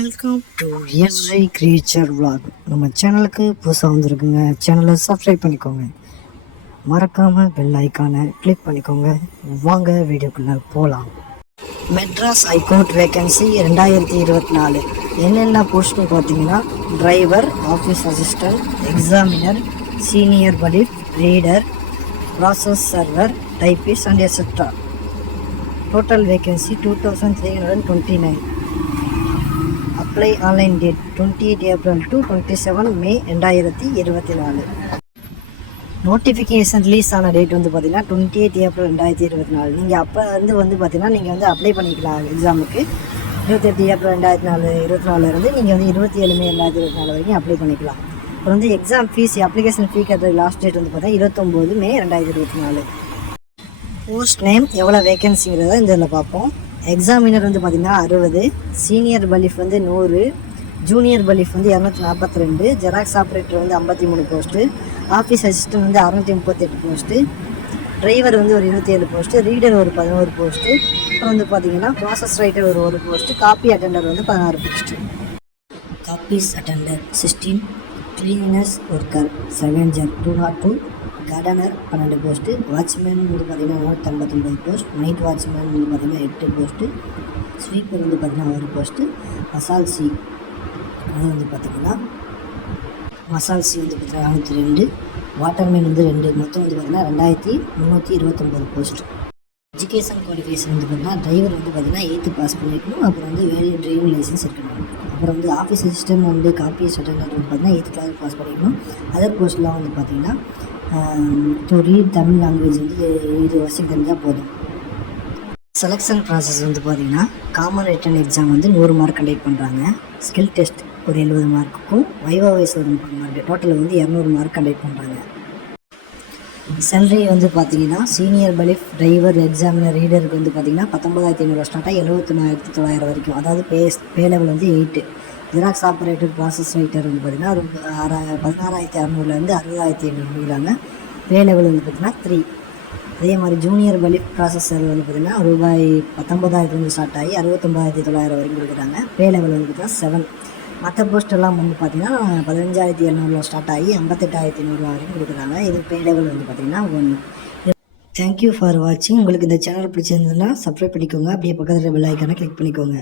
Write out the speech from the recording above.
Welcome to SG creature vlog. நம்ம சேனலுக்கு புதுசாக வந்திருக்குங்க. சேனலை சப்ஸ்கிரைப் பண்ணிக்கோங்க, மறக்காமல் பெல் ஐக்கானை கிளிக் பண்ணிக்கோங்க. வாங்க வீடியோக்குள்ளே போகலாம். மெட்ராஸ் ஹைகோர்ட் வேக்கன்சி 2024 என்னென்ன போஸ்ட்னு பார்த்தீங்கன்னா, driver, office assistant, examiner, senior படிப், reader, process server, typist and etcetera. Total vacancy 2329. Apply online date 28 April to 27 May 2024. Notification release ஆன டேட் வந்து பார்த்தீங்கன்னா 28 ஏப்ரல் 2024. நீங்கள் அப்போ வந்து பார்த்தீங்கன்னா நீங்கள் வந்து அப்ளை பண்ணிக்கலாம் எக்ஸாமுக்கு. 28 ஏப்ரல் 2024 நீங்கள் வந்து 27 மே 2024 வரைக்கும் அப்ளை பண்ணிக்கலாம். அப்புறம் வந்து எக்ஸாம் ஃபீஸ், அப்ளிகேஷன் ஃபீ கட்டுற லாஸ்ட் டேட் வந்து பார்த்தீங்கன்னா 29 மே 2024. போஸ்ட் நேம் எவ்வளோ வேகன்சிங்கிறத இந்த இதில் பார்ப்போம். எக்ஸாமினர் வந்து பார்த்திங்கன்னா 60, சீனியர் பலிஃப் வந்து 100, ஜூனியர் பலிஃப் வந்து 242, ஜெராக்ஸ் ஆப்ரேட்டர் வந்து 53 போஸ்ட்டு, ஆஃபீஸ் அசிஸ்டன்ட் வந்து 638 போஸ்ட்டு, டிரைவர் வந்து ஒரு 27 போஸ்ட்டு, ரீடர் ஒரு 11 போஸ்ட்டு, அப்புறம் வந்து பார்த்திங்கன்னா ப்ராசஸ் ரைட்டர் ஒரு போஸ்ட்டு, காப்பி அட்டெண்டர் வந்து 16 post. Copies attender 16, cleaners worker scavenger 202, gardener 12 post, watchman வந்து பார்த்திங்கன்னா 159 போஸ்ட், நைட் வாட்ச்மேன் வந்து பார்த்திங்கன்னா 8 போஸ்ட்டு, ஸ்வீப்பர் வந்து பார்த்திங்கன்னா 1 போஸ்ட்டு, மசால் சி வந்து பார்த்திங்கன்னா வந்து பார்த்திங்கன்னா 402, வாட்டர்மேன் வந்து 2, மொத்தம் வந்து பார்த்திங்கன்னா 2329 போஸ்ட். எஜுகேஷன் குவாலிஃபிகேஷன் வந்து பார்த்திங்கன்னா டிரைவர் வந்து பார்த்திங்கன்னா 8th பாஸ் பண்ணிக்கணும். அப்புறம் வந்து வேலிட் டிரைவிங் லைசன்ஸ் இருக்கணும். அப்புறம் வந்து ஆஃபீஸ் அசிஸ்டன்ட் வந்து காப்பீஸ் அட்டெண்டர் வந்து பார்த்திங்கன்னா 8th கிளாஸ் பாஸ் பண்ணிக்கணும். அதர் போஸ்ட்லாம் வந்து பார்த்திங்கன்னா டு ரீட் தமிழ் லாங்குவேஜ் வந்து இது வசதி தெரிஞ்சால் போதும். செலெக்ஷன் ப்ராசஸ் வந்து பார்த்திங்கன்னா காமன் ரிட்டன் எக்ஸாம் வந்து 100 மார்க் கண்டக்ட் பண்ணுறாங்க. ஸ்கில் டெஸ்ட் ஒரு 70 மார்க்குக்கும், வைவா வைஸ் ஒரு 30 மார்க், டோட்டல் வந்து 200 மார்க் கண்டக்ட் பண்ணுறாங்க. சேலரி வந்து பார்த்திங்கன்னா சீனியர் பலிஃப், டிரைவர், எக்ஸாமினர், ரீடருக்கு வந்து பார்த்திங்கன்னா 19,500 ஸ்டார்ட்டாக 79,900 வரைக்கும். அதாவது பே லெவல் வந்து 8. ஜெராக்ஸ் ஆப்ரேட்டர், ப்ராசஸ் ரைட்டர் வந்து பார்த்திங்கன்னா 16,600 60,500 முடிக்கிறாங்க. பே லெவல் வந்து பார்த்திங்கன்னா 3. அதே மாதிரி ஜூனியர் பலிஃப், ப்ராசஸர் வந்து பார்த்திங்கன்னா ₹19,000 ஸ்டார்ட் ஆகி 69,900 வரைக்கும் கொடுக்குறாங்க. பே லெவல் வந்து பார்த்திங்கன்னா 7. மற்ற போஸ்டெல்லாம் வந்து பார்த்திங்கன்னா 15,700 ஸ்டார்ட் ஆகி 58,500 வரைக்கும் கொடுக்குறாங்க. இது பே லெவல் வந்து பார்த்திங்கன்னா 1. தேங்க்யூ ஃபார் வாட்சிங். உங்களுக்கு இந்த சேனல் பிடிச்சிருந்ததுன்னா சப்ஸ்கிரைப் பண்ணிக்கோங்க. அப்படியே பக்கத்தில் பெல் ஐக்கானை கிளிக் பண்ணிக்கோங்க.